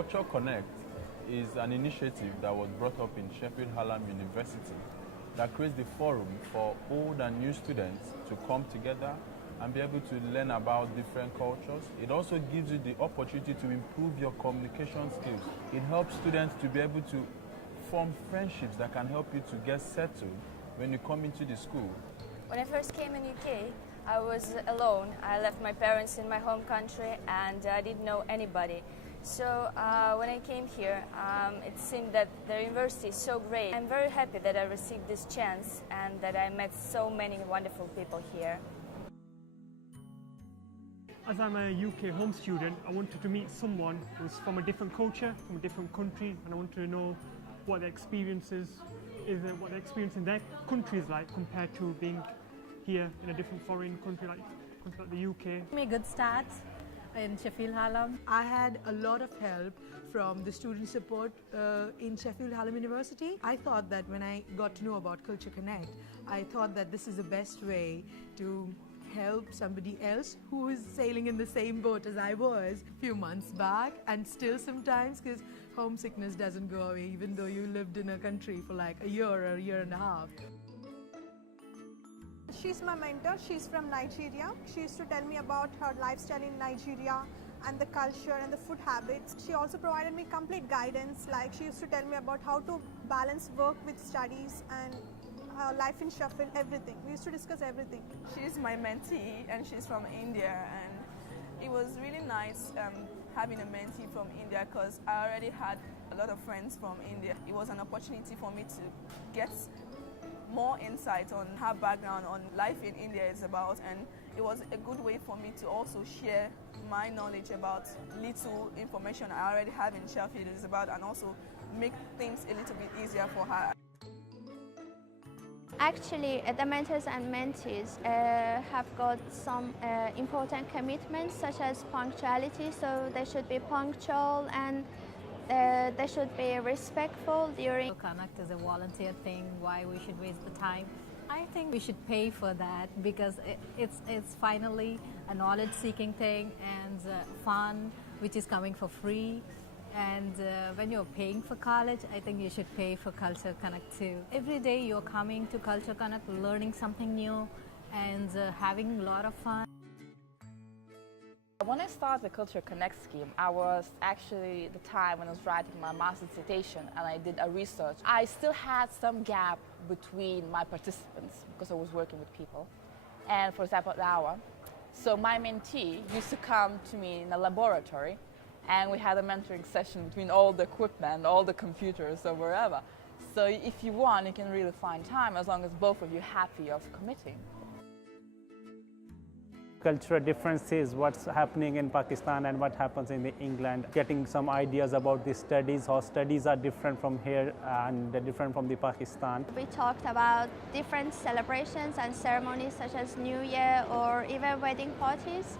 Culture Connect is an initiative that was brought up in Sheffield Hallam University that creates the forum for old and new students to come together and be able to learn about different cultures. It also gives you the opportunity to improve your communication skills. It helps students to be able to form friendships that can help you to get settled when you come into the school. When I first came in UK, I was alone. I left my parents in my home country and I didn't know anybody. So when I came here, it seemed that the university is so great. I'm very happy that I received this chance and that I met so many wonderful people here. As I'm a UK home student, I wanted to meet someone who's from a different culture, from a different country, and I wanted to know what the experience in their country is like compared to being here in a different foreign country like the UK. A good start in Sheffield Hallam. I had a lot of help from the student support in Sheffield Hallam University. I thought that when I got to know about Culture Connect, I thought that this is the best way to help somebody else who is sailing in the same boat as I was a few months back, and still sometimes, because homesickness doesn't go away even though you lived in a country for like a year or a year and a half. She's my mentor. She's from Nigeria. She used to tell me about her lifestyle in Nigeria and the culture and the food habits. She also provided me complete guidance, like she used to tell me about how to balance work with studies and life in Sheffield, everything. We used to discuss everything. She's my mentee and she's from India, and it was really nice having a mentee from India because I already had a lot of friends from India. It was an opportunity for me to get more insight on her background, on life in India is about, and it was a good way for me to also share my knowledge about little information I already have in Sheffield is about, and also make things a little bit easier for her. Actually, the mentors and mentees have got some important commitments such as punctuality, so they should be punctual and they should be respectful during. Connect is a volunteer thing, why we should waste the time. I think we should pay for that because it's finally a knowledge-seeking thing and fun, which is coming for free. And when you're paying for college, I think you should pay for Culture Connect too. Every day you're coming to Culture Connect, learning something new and having a lot of fun. When I started the Culture Connect scheme, I was actually the time when I was writing my master's dissertation and I did a research. I still had some gap between my participants because I was working with people and, for example, the hour. So my mentee used to come to me in a laboratory and we had a mentoring session between all the equipment, all the computers or wherever. So if you want, you can really find time as long as both of you are happy of committing. Cultural differences, what's happening in Pakistan and what happens in England, getting some ideas about the studies, how studies are different from here and different from the Pakistan. We talked about different celebrations and ceremonies such as New Year or even wedding parties.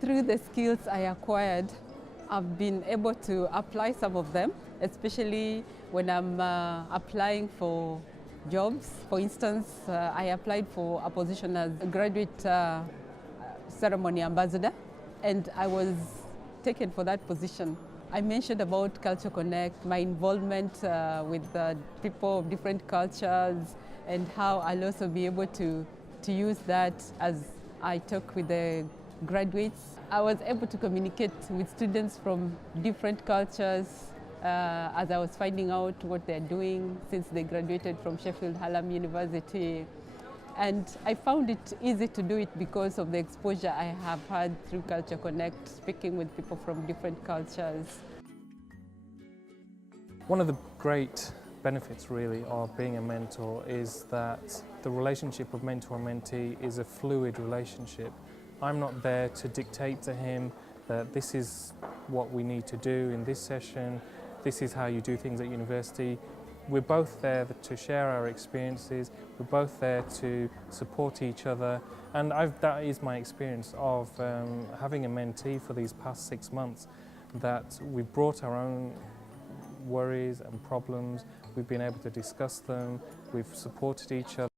Through the skills I acquired, I've been able to apply some of them, especially when I'm applying for jobs. For instance, I applied for a position as a graduate ceremony ambassador, and I was taken for that position. I mentioned about Culture Connect, my involvement with people of different cultures, and how I'll also be able to use that as I talk with the graduates. I was able to communicate with students from different cultures as I was finding out what they're doing since they graduated from Sheffield Hallam University. And I found it easy to do it because of the exposure I have had through Culture Connect, speaking with people from different cultures. One of the great benefits really of being a mentor is that the relationship of mentor and mentee is a fluid relationship. I'm not there to dictate to him that this is what we need to do in this session, this is how you do things at university. We're both there to share our experiences, we're both there to support each other, and that is my experience of having a mentee for these past 6 months, that we've brought our own worries and problems, we've been able to discuss them, we've supported each other.